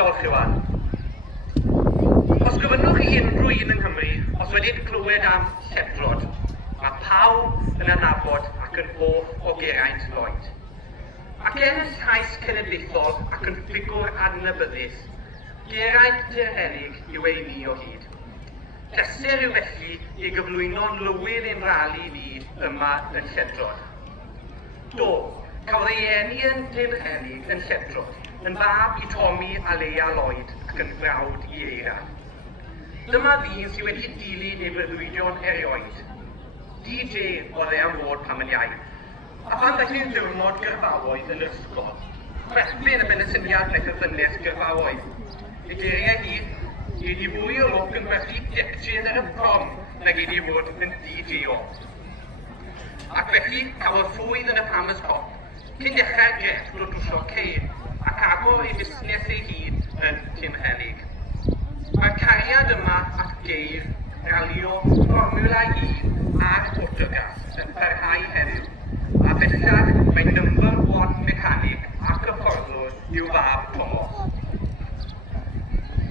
Diolch Iwan. Os gofynnwch chi unrhyw un yng Nghymru, os wedi'n clywed am Lledrod, mae pawb yn anabod ac yn hoff o Geraint Lloyd. Ac yn y llais cenedlaethol ac yn ffigwr adnabyddus, Geraint CFfI yw ei ni o hyd. Pleser yw felly i gyflwyno'n lywydd ein rali ni yma yn Lledrod. Do, cafodd ei eni yn CFfI yn Lledrod, yn fab i Tommy a Leia Lloyd ac yn frawd i Eira. Dyma ddyn sydd wedi dilyn ei breuddwydion erioed. DJ oedd e am fod pan yn iau. A pan ddech chi'n diwrnod gyrfaoedd yn yr ysgol, chwethbyn y benesyniad neu cyfynnes gyrfaoedd. Ei geiriau hi, i ni fwy o lwc yn gwerthu dipsyn ar y prom nag i ni fod yn DJ-o. Ac felly cafodd swydd yn y Palmers Cop, cyn dechrau Geraint o drwsio ceir ac agor ei busnes ei hun yn CFfI. Mae'r cariad yma at geir, ralio, Formula 1 a'r Autogas yn parhau heddiw, a bellach mae number 1 mecanig ac hyfforddwr i'w fab Thomas.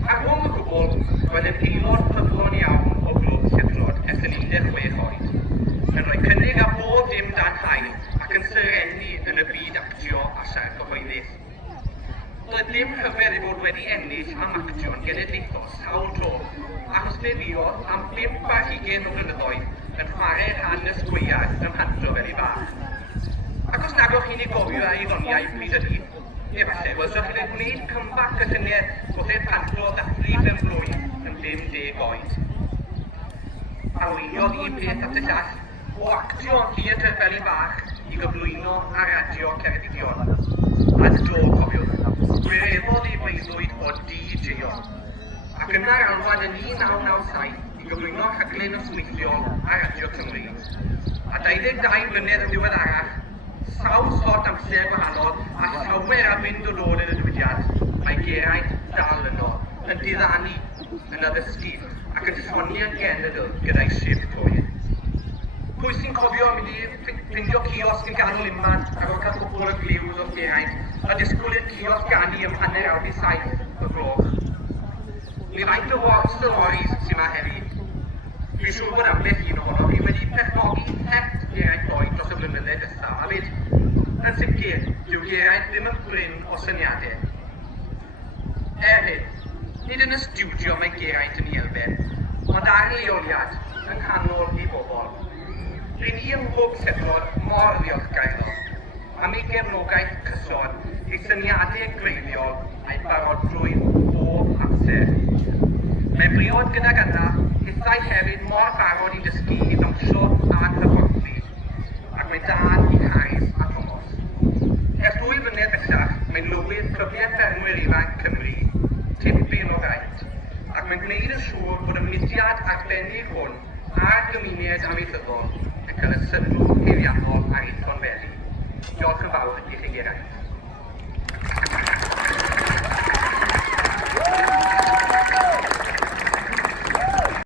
Ar hwn y gwbl, roedd yn aelod ffyddlon iawn o glwb Lledrod ers yn 16 oed, yn rhoi cynnig a bob dim dan hael ac yn syrenu yn y byd actio a siarad cyhoeddus. Doedd dim rhyfedd i fod wedi ennill am actio'n genedlaethol sawl tro, achos fe fuodd am 5 ar 20 o flynyddoedd yn chwarae rhan ysgwyau ym Mhantro fel ei fach. Ac os nag o'ch chi'n ei gofio a eidoniau bryd ydy, efallai welswch chi'n gwneud cymbac y lluniau wrth i'r Pantro ddathlu ben blwydd yn 50 oed. A wyliodd un peth at y llall o actio yn theatr fel ei fach i gyflwyno a radio Ceredigion. A do, cofiwch, gwireddodd ei breuddwyd o DJ-o. Ac yna'r alwan yn 1997 i gyflwyno rhaglen ysweithiol a radio Cymru. A 22 mlynedd yn ddiweddarach, sawl sort amser gwahanol a llawer a fynd o ddod yn y diwydiad, mae Geraint dal yno, yn diddanu, yn addysgu ac yn ffoniau genedl gyda'i shift hwyr. Pwy sy'n cofio mynd i ffindio ciosg yn ganol Unman ac o'n cael cwbl y gliws o Geraint a disgwyl i'r ciosg ganu ym hanner awr 7 y gloch. Mi faint o storis sy'n yma heddi. Dwi'n siŵr bod ambell un ohono fi wedi perchnogi het Geraint Lloyd dros y blynyddoedd nesaf, a fyd, yn sicr, dyw Geraint ddim yn bryn o syniadau. Hefyd, nid yn y stiwdio mae Geraint yn ei elfen, ond ar leoliad yng nghanol ei bobl. Rydyn ni yn bob Lledrod mor ddiolchgar iddo, am ei gefnogaeth cyson, ei syniadau greiddiol a'i barodrwydd bob amser. Mae'n briod gydag yna, hithau hefyd mor barod i dysgu i ddawnsio a hyfforddlu, ac mae dan i Harris a Thomas. Ers 2 flynedd bellach, mae'n lywydd clybiau ffermwyr ifanc Cymru, tipyn o Geraint, ac mae'n gwneud yn siŵr bod y mudiad arbennig hwn a'r gymuned amaethyddol yn cael y sylw peiriannol ar ei ffôn feli. Diolch yn fawr i chi Geraint.